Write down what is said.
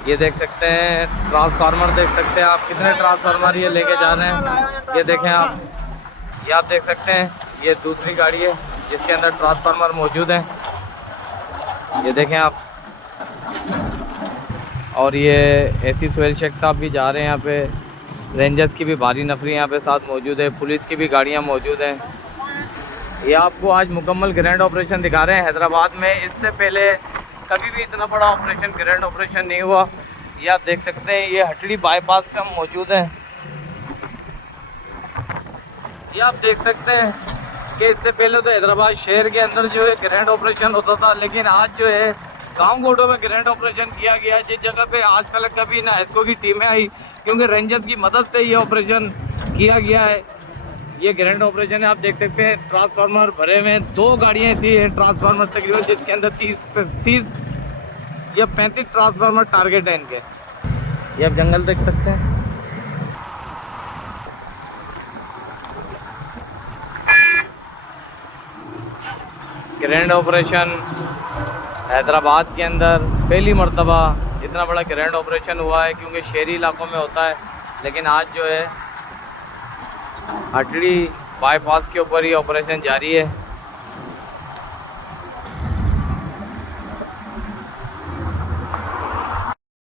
ये देख सकते हैं ट्रांसफार्मर, देख सकते हैं आप कितने ट्रांसफार्मर ये लेके जा रहे हैं। ये देखें आप, ये आप देख सकते हैं, ये दूसरी गाड़ी है जिसके अंदर ट्रांसफार्मर मौजूद है। ये देखें आप। और ये एसी सोहेल शेख साहब भी जा रहे हैं यहाँ पे। रेंजर्स की भी भारी नफरी यहाँ पे साथ मौजूद है, पुलिस की भी गाड़ियाँ मौजूद हैं। ये आपको आज मुकम्मल ग्रैंड ऑपरेशन दिखा रहे हैं हैदराबाद में। इससे पहले कभी भी इतना बड़ा ऑपरेशन, ग्रैंड ऑपरेशन नहीं हुआ। ये आप देख सकते हैं, ये हटड़ी बाईपास पे हम मौजूद हैं। ये आप देख सकते हैं कि इससे पहले तो हैदराबाद शहर के अंदर जो है ग्रैंड ऑपरेशन होता था, लेकिन आज जो है गाँव गोडों में ग्रैंड ऑपरेशन किया गया, जिस जगह पे आज तक कभी ना एसको की टीमें आई, क्योंकि रेंजर्स की मदद से ये ऑपरेशन किया गया है। ये ग्रैंड ऑपरेशन है, आप देख सकते हैं। ट्रांसफार्मर भरे हुए हैं, 2 गाड़ियाँ थी ट्रांसफार्मर तकरीबन, जिसके अंदर 30 या 35 ट्रांसफार्मर टारगेट है इनके। ये आप जंगल देख सकते हैं। ग्रैंड ऑपरेशन हैदराबाद के अंदर पहली मर्तबा इतना बड़ा ग्रैंड ऑपरेशन हुआ है, क्योंकि शहरी इलाकों में होता है, लेकिन आज जो है हटड़ी बाईपास के ऊपर ही ऑपरेशन जारी है।